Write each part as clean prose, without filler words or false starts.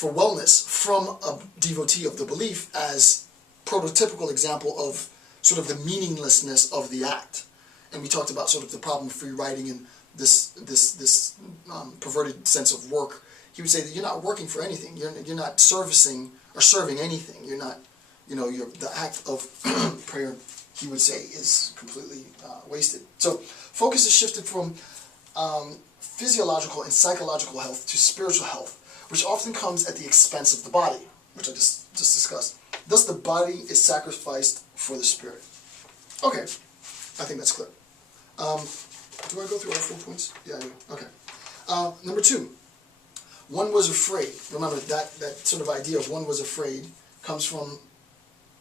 for wellness from a devotee of the belief as prototypical example of sort of the meaninglessness of the act. And we talked about sort of the problem of free riding and this perverted sense of work. He would say that you're not working for anything. You're not servicing or serving anything. You're not, the act of prayer, he would say, is completely wasted. So focus is shifted from physiological and psychological health to spiritual health, which often comes at the expense of the body, which I just discussed. Thus, the body is sacrificed for the spirit. Okay, I think that's clear. Do I go through all 4 points? Yeah, I do. Okay. Number 2, one was afraid. Remember, that sort of idea of one was afraid comes from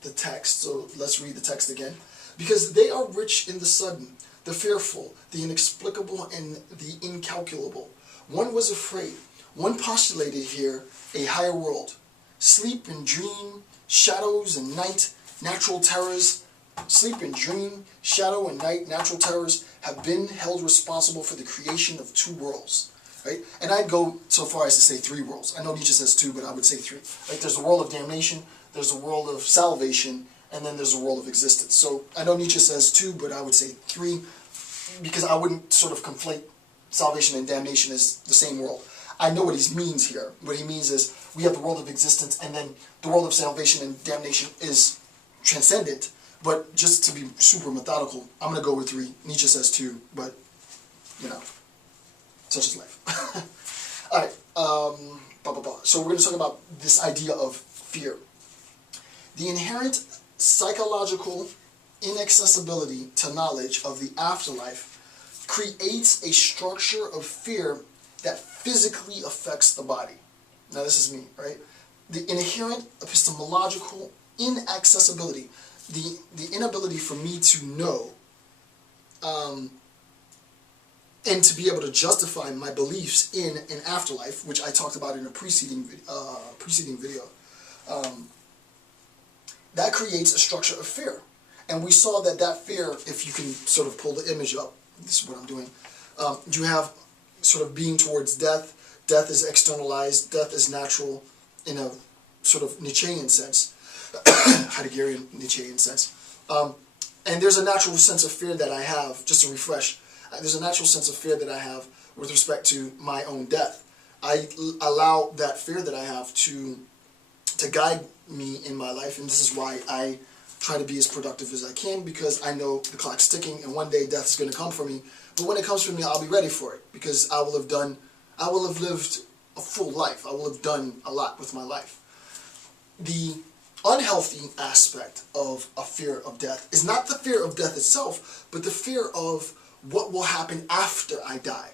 the text, so let's read the text again. Because they are rich in the sudden, the fearful, the inexplicable, and the incalculable. One was afraid. One postulated here a higher world. Sleep and dream, shadows and night, natural terrors. Sleep and dream, shadow and night, natural terrors have been held responsible for the creation of 2 worlds. Right? And I'd go so far as to say 3 worlds. I know Nietzsche says 2, but I would say 3. Like there's a world of damnation, there's a world of salvation, and then there's a world of existence. So I know Nietzsche says 2, but I would say 3, because I wouldn't sort of conflate salvation and damnation as the same world. I know what he means here. What he means is we have the world of existence, and then the world of salvation and damnation is transcendent. But just to be super methodical, I'm going to go with 3. Nietzsche says 2, but, such is life. All right, So we're going to talk about this idea of fear. The inherent psychological inaccessibility to knowledge of the afterlife creates a structure of fear that physically affects the body. Now this is me, right? The inherent epistemological inaccessibility, the inability for me to know and to be able to justify my beliefs in an afterlife, which I talked about in a preceding video, that creates a structure of fear. And we saw that fear, if you can sort of pull the image up, this is what I'm doing, you have sort of being towards death. Death is externalized, death is natural in a sort of Nietzschean sense, Heideggerian Nietzschean sense. And there's a natural sense of fear that I have, just to refresh, there's a natural sense of fear that I have with respect to my own death. I allow that fear that I have to guide me in my life, and this is why I try to be as productive as I can, because I know the clock's ticking and one day death is going to come for me. But when it comes for me, I'll be ready for it, because I will have lived a full life. I will have done a lot with my life. The unhealthy aspect of a fear of death is not the fear of death itself, but the fear of what will happen after I die.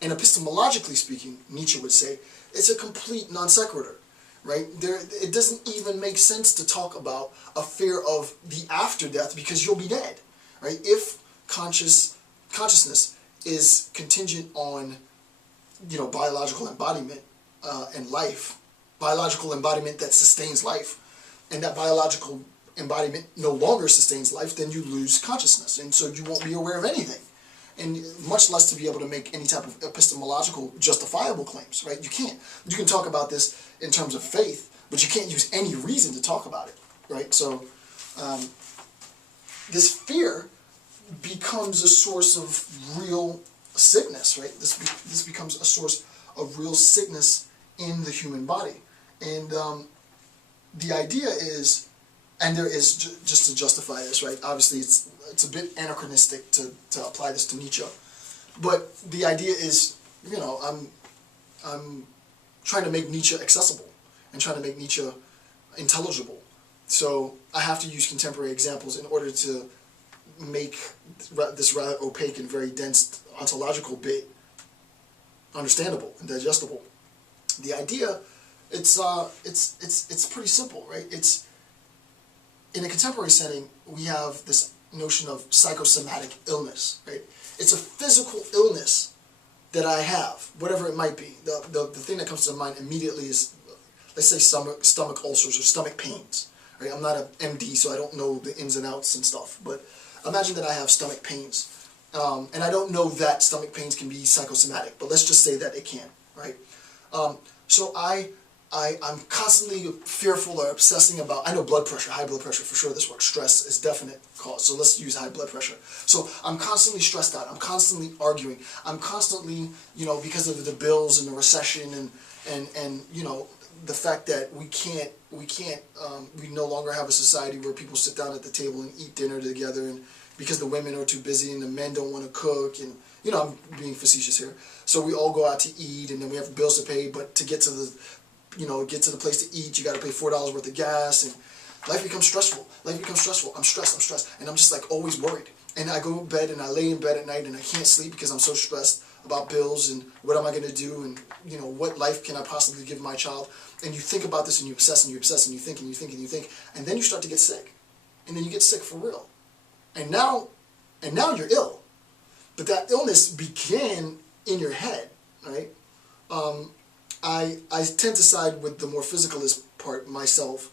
And epistemologically speaking, Nietzsche would say, it's a complete non sequitur. Right? It doesn't even make sense to talk about a fear of the after death, because you'll be dead. Right? If consciousness is contingent on, biological embodiment and life, biological embodiment that sustains life, and that biological embodiment no longer sustains life, then you lose consciousness, and so you won't be aware of anything, and much less to be able to make any type of epistemological justifiable claims. Right? You can't. You can talk about this in terms of faith, but you can't use any reason to talk about it. Right? So this fear becomes a source of real sickness. Right? This becomes a source of real sickness in the human body, and the idea is, and there is, just to justify this, right? Obviously, it's a bit anachronistic to apply this to Nietzsche, but the idea is, I'm trying to make Nietzsche accessible and trying to make Nietzsche intelligible. So I have to use contemporary examples in order to make this rather opaque and very dense ontological bit understandable and digestible. The idea, it's pretty simple, right? It's, in a contemporary setting, we have this notion of psychosomatic illness, right? It's a physical illness that I have, whatever it might be. The thing that comes to mind immediately is, let's say, stomach ulcers or stomach pains, right? I'm not an MD, so I don't know the ins and outs and stuff, but imagine that I have stomach pains. And I don't know that stomach pains can be psychosomatic, but let's just say that it can, right? So I I'm constantly fearful or obsessing about, I know blood pressure, high blood pressure for sure, this works. Stress is definite cause, so let's use high blood pressure. So I'm constantly stressed out, I'm constantly arguing, I'm constantly, you know, because of the bills and the recession and you know, the fact that we no longer have a society where people sit down at the table and eat dinner together, and because the women are too busy and the men don't want to cook, and, you know, I'm being facetious here. So we all go out to eat, and then we have bills to pay, but to get to the, you know, get to the place to eat, you got to pay $4 worth of gas, and life becomes stressful. Life becomes stressful. I'm stressed, and I'm just like always worried. And I go to bed and I lay in bed at night and I can't sleep because I'm so stressed about bills and what am I going to do, and, you know, what life can I possibly give my child. And you think about this and you obsess and you obsess and you think and you think and you think, and then you start to get sick, and then you get sick for real. And now you're ill, but that illness began in your head, right? I tend to side with the more physicalist part myself,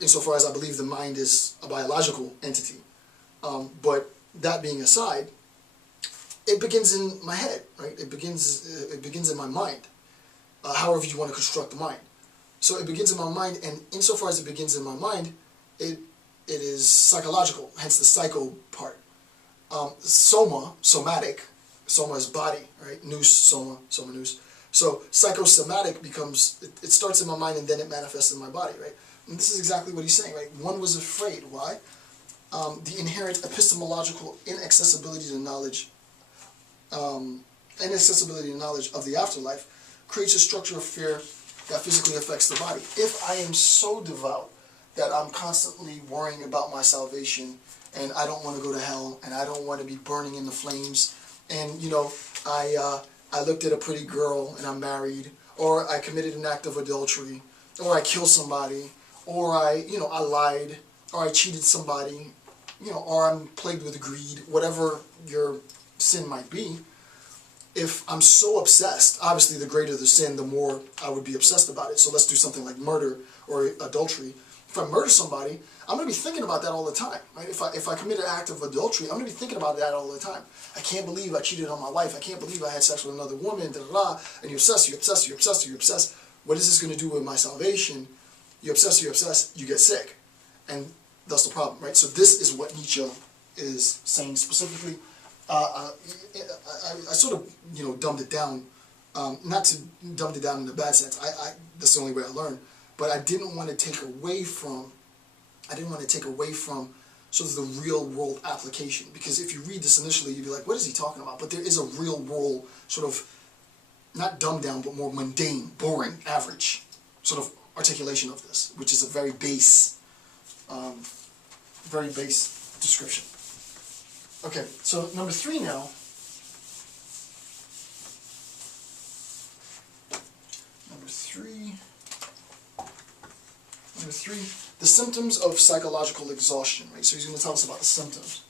insofar as I believe the mind is a biological entity. But that being aside, it begins in my head, right? It begins in my mind, however you want to construct the mind. So it begins in my mind, and insofar as it begins in my mind, it is psychological, hence the psycho part. Somatic, soma is body, right? Nous, soma, nous. So psychosomatic becomes, it starts in my mind and then it manifests in my body, right? And this is exactly what he's saying, right? One was afraid. Why? The inherent epistemological inaccessibility to knowledge, inaccessibility to knowledge of the afterlife creates a structure of fear that physically affects the body. If I am so devout that I'm constantly worrying about my salvation, and I don't want to go to hell, and I don't want to be burning in the flames, and, you know, I looked at a pretty girl and I'm married, or I committed an act of adultery, or I killed somebody, or I lied, or I cheated somebody, you know, or I'm plagued with greed, whatever your sin might be. If I'm so obsessed, obviously the greater the sin, the more I would be obsessed about it. So let's do something like murder or adultery. If I murder somebody, I'm going to be thinking about that all the time, right? If I commit an act of adultery, I'm going to be thinking about that all the time. I can't believe I cheated on my wife. I can't believe I had sex with another woman, da da da. And you obsess, you obsess, you obsess, you obsess. What is this going to do with my salvation? You obsess, you get sick. And that's the problem, right? So this is what Nietzsche is saying specifically. I sort of, you know, dumbed it down, not to dumb it down in a bad sense. That's the only way I learned. But I didn't want to take away from sort of the real world application. Because if you read this initially, you'd be like, what is he talking about? But there is a real world sort of, not dumbed down, but more mundane, boring, average sort of articulation of this, which is a very base description. Okay, so number 3 now. Number three, the symptoms of psychological exhaustion, right? So he's going to tell us about the symptoms.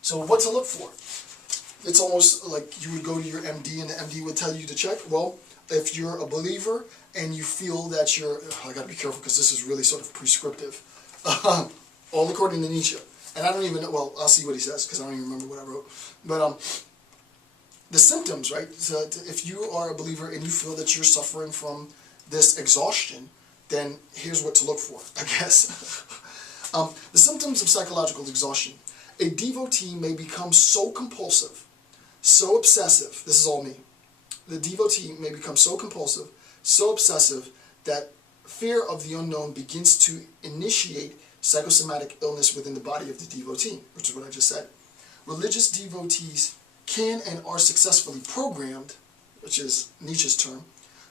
So what to look for? It's almost like you would go to your MD and the MD would tell you to check. Well, if you're a believer and you feel that you're, I got to be careful because this is really sort of prescriptive, all according to Nietzsche. And I don't even know, well, I'll see what he says because I don't even remember what I wrote. But the symptoms, right? So if you are a believer and you feel that you're suffering from this exhaustion, then here's what to look for, I guess. The symptoms of psychological exhaustion. A devotee may become so compulsive, so obsessive, this is all me. The devotee may become so compulsive, so obsessive, that fear of the unknown begins to initiate psychosomatic illness within the body of the devotee, which is what I just said. Religious devotees can and are successfully programmed, which is Nietzsche's term,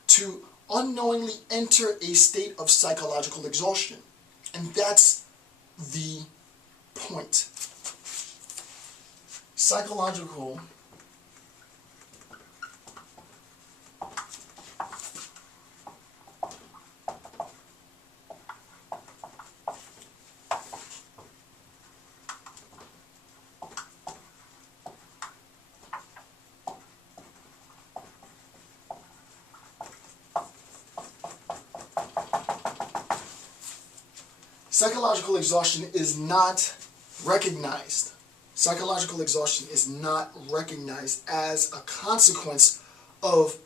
to unknowingly enter a state of psychological exhaustion. And that's the point. Psychological Psychological exhaustion is not recognized. Psychological exhaustion is not recognized as a consequence of